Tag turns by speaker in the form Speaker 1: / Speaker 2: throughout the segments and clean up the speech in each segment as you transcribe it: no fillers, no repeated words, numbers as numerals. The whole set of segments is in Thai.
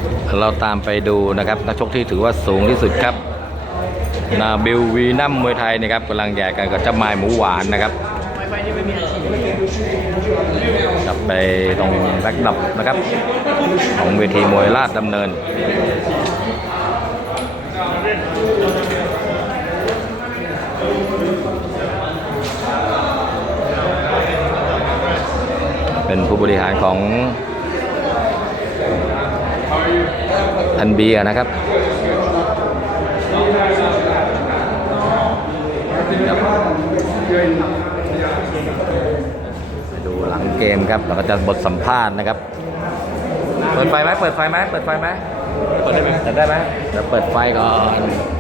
Speaker 1: เราตามไปดูนะครับนักชกที่ถือว่าสูงที่สุดครับนาบิลวีนัมมวยไทยนะครับกำลังแย่กันกับเจ้าไม้หมูหวานนะครับกลับไปตรงแบ็คดับนะครับของเวทีมวยราชดำเนินเป็นผู้บริหารของอันเบียนะครับไปดูหลังเกมครับเราก็จะบทสัมภาษณ์นะครับเปิดไฟไหมเปิดไฟไหมเปิดไฟไหมเปิดได้ไหมเปิดได้ไหมเดี๋ยวเปิดไฟก่อน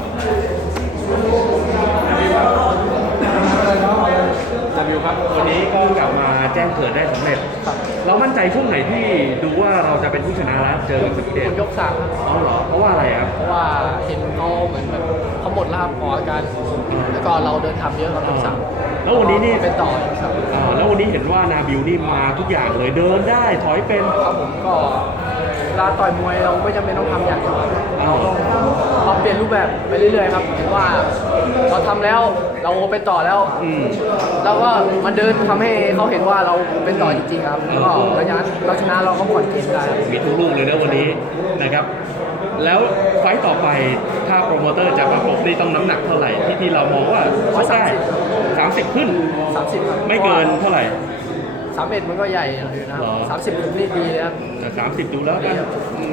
Speaker 2: วิวครับวันนี้ก็กลับมาแจ้งเกิดได้สำเร็จเรามั่นใจช่วงไหนที่ดูว่าเราจะเป็นผู้ชนะแล้วเจอกับสวีเดน
Speaker 3: ยกสามครับ
Speaker 2: อ๋อเหรอเพราะว่าอะไรครับ
Speaker 3: เพราะว่าเห็นเขาเหมือนแบบเขาหมดแล้วครับออกอาการแล้วก็เราเดินทำเยอะครับยกสาม
Speaker 2: แล้ววันนี้นี่
Speaker 3: เป็นต่อยกสาม
Speaker 2: แล้ววันนี้เห็นว่านาบิวนี่มาทุกอย่างเลยเดินได้ถอยเป็น
Speaker 3: ครับผมก็เวลาต่อยมวยเราไม่จำเป็นต้องทำอย่างเดียวเราต้องเปลี่ยนรูปแบบไปเรื่อยๆครับถือว่าเราทำแล้วเราเป็นต่อแล้วแล้วก็มันเดินทำให้เขาเห็นว่าเราเป็นต่อจริงๆครับแล้วก็หลังจากนั้นเราชนะเราก็ผ่อนเกมได้
Speaker 2: มีทุกลูกเลยนะวันนี้นะครับแล้วไฟต์ต่อไปถ้าโปรโมเตอร์จะประกบนี่ต้องน้ำหนักเท่าไหร่ที่เรามองว่าเขาได้30ขึ้น
Speaker 3: 30ครับ
Speaker 2: ไม่เกินเท่าไหร่
Speaker 3: 31มันก็ใหญ่อยู่นะ30นี่ดีเลยครับ
Speaker 2: แต่30ดูแล้วกัน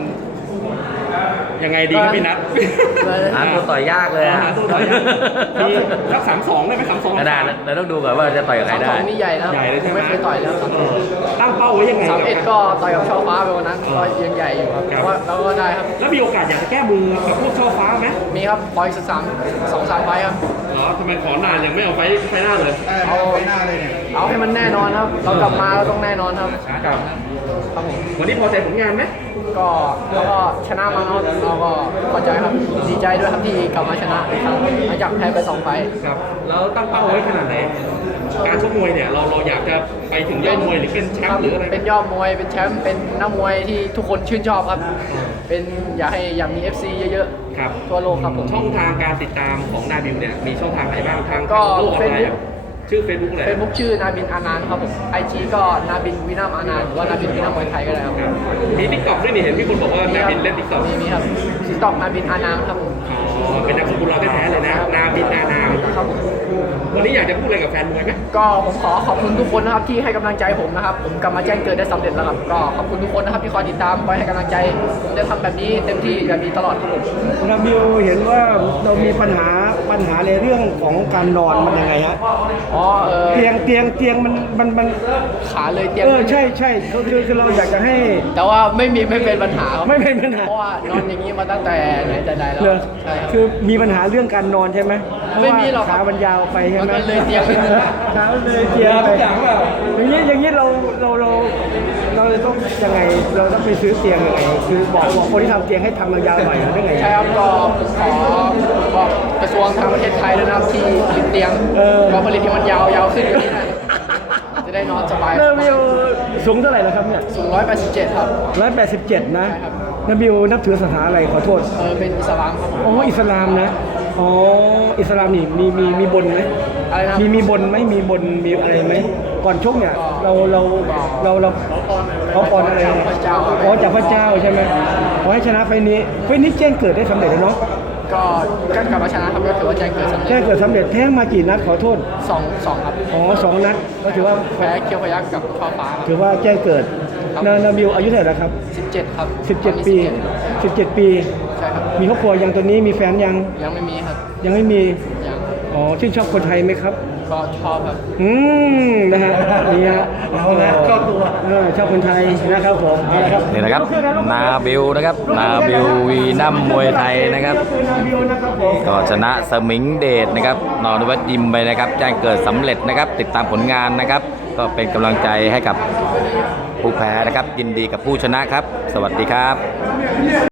Speaker 2: ยังไงดีครับพี่นัท
Speaker 1: หาตัวต่อยยากเลย
Speaker 2: หาตัวต่อยยากรัก32ได้ไหม32
Speaker 1: ได้เราต้องดูก่อนว่าจะต่อยกับใครได้
Speaker 3: 32นี่ใหญ่แล้ว
Speaker 2: ใหญ่เลยใช่ไหม
Speaker 3: ไม่เคยต่อยแล้ว
Speaker 2: ตั้งเป้าไว้ยังไง
Speaker 3: 31ก็ต่อยกับช่อฟ้าไปวันนั้นก็ยังใหญ่อยู่ครับว่าเราก็ได้ครับ
Speaker 2: แล้วมีโอกาสอยากจะแก้มือกับพวกช่อฟ้าไหม
Speaker 3: มีครับปล่อยสัก2-3 ไฟครับ
Speaker 2: เหรอทำไมขอนานยังไม่เอาไฟหน้าเลย
Speaker 3: เอาไฟหน้าเลยเนี่ยเอาให้มันแน่นอนครับเรากลับมาเราต้องแน่นอนครับ
Speaker 2: ครับวันนี้พอใจผลงานไหม
Speaker 3: ก็แล้วก็ชนะมาเราก็พอใจครับดีใจด้วยครับที่กลับมาชนะครับหลังจากแพ้ไป2 ไฟ
Speaker 2: ครับแล้วตั้งเป้าไว้ขนาดไหนการชกมวยเนี่ยเราอยากจะไปถึงยอดมวยหรือเป็นแชมป์หรืออะไร
Speaker 3: เป็นยอดมวยเป็นแชมป์เป็นนักมวยที่ทุกคนชื่นชอบครับเป็นอยากมี FC เยอะๆ
Speaker 2: ครับ
Speaker 3: ทั่วโลกครับผม
Speaker 2: ช่องทางการติดตามของนาบิวเนี่ยมีช่องทางไหนบ้างทาง
Speaker 3: ก็
Speaker 2: โลกอะไรชื่อ Facebook อะไร
Speaker 3: Facebook ชื่อนาบินอานันต์ครับผม IG ก็นาบินวีนัมอานันต์หรือว่านาบินวีนัมมวยไทยก็ได้ครับ
Speaker 2: มี TikTok ด้วยนี่เห็นมีคนบอกว่านาบินเล่น TikTok
Speaker 3: มีครับ TikTok นาบินอานันต์ครับผม
Speaker 2: เป็นนักฟุตบอลเราแท้ๆเลยนะนาบินอานันต์
Speaker 3: ครับผม
Speaker 2: วันนี้อยากจะพูดอะไรกับแฟนมวยไหม
Speaker 3: ก็ผมขอบคุณทุกคนนะครับที่ให้กำลังใจผมนะครับผมกลับมาแจ้งเกิดได้สำเร็จแล้วครับก็ขอบคุณทุกคนนะครับที่คอยติดตามคอยให้กำลังใจผมจะทำแบบนี้เต็มที่แบบนี้ตลอดครับผม
Speaker 4: นาบิวเห็นว่าเรามีปัญหาในเรื่องของการนอนมันยังไงฮะเตียงมัน
Speaker 3: ขาเลยเตียง
Speaker 4: ใช่คือเราอยากจะให้
Speaker 3: แต่ว่าไม่เป็นปัญหา
Speaker 4: ไม่เป็นปัญหา
Speaker 3: เพราะว่านอนอย่างนี้มาตั้งแต่ไหนแต่ใดแล้ว
Speaker 4: ใช่คือมีปัญหาเรื่องการนอนใช่ไหม
Speaker 3: ไม่มีหรอก
Speaker 4: ขามันยาวไปใช่ไหม
Speaker 3: มันเลยเตียง
Speaker 4: ขาเลยเตียงทุกอย่างแบบอย่างนี้เราต้องยังไงเราต้องไปซื้อเตียงยังไงคือบอกคนที่ทำเตียงให้ทำยาวหน่อยได้ไง
Speaker 3: ใช่ครับก็ขอบอกกระทรวงทางประเทศไทยแล้วนะครับที่ผลิตเตียงก็ผลิตที่มันยาวขึ้นกว่านี้นะจะได้นอนสบาย
Speaker 4: นาบิวสูงเท่าไหร่แล้วครับเนี่ย
Speaker 3: สูง187ครับ
Speaker 4: 187นะนาบิวนับถือศาสนาอะไรขอโทษ
Speaker 3: เป็นอิสลามครับ
Speaker 4: อ๋ออิสลามนะอ๋ออิสลามนี่มีบนไหม
Speaker 3: อะไรนะ
Speaker 4: มีบนไหมมีบนมีอะไรไหมก่อนชกเนี่ยเราขอพรอะไรอ๋อจากพระเจ้าใช่ไหมขอให้ชนะไฟนี้แจ้งเกิดได้สำเร็จแล้วเนาะ
Speaker 3: ก็กลับมาชนะครับก็ถือว่าแจ้งเกิดสำเร็จ
Speaker 4: แพ้มากี่นัดขอโทษ
Speaker 3: 2ครับ
Speaker 4: อ๋อ2 นัดก็ถือว่า
Speaker 3: แพ้เคียวพยักกับช่อฟ้า
Speaker 4: ถือว่าแจ้งเกิดนาบิวอายุเท่าไหร่แล้วครับ
Speaker 3: 17ครับ
Speaker 4: 17 ปี
Speaker 3: ใช่ครับ
Speaker 4: มีครอบครัวยังตัวนี้มีแฟนยัง
Speaker 3: ไม่มีครับ
Speaker 4: ยังไม่มีอ๋อชื่นชอบคนไทยไหมครับ
Speaker 3: ก็ชอบครับ
Speaker 4: นะฮะนี่ฮะ
Speaker 2: เราแล้วก็ตัว
Speaker 4: ชอบคนไทยนะครับผม
Speaker 1: นี่นะครับนาบิวนะครับนาบิววีนัมมวยไทยนะครับก็ชนะสมิงเดชนะครับนรวัฒน์ยิมไปนะครับแจ้งเกิดสำเร็จนะครับติดตามผลงานนะครับก็เป็นกำลังใจให้กับผู้แพ้นะครับยินดีกับผู้ชนะครับสวัสดีครับ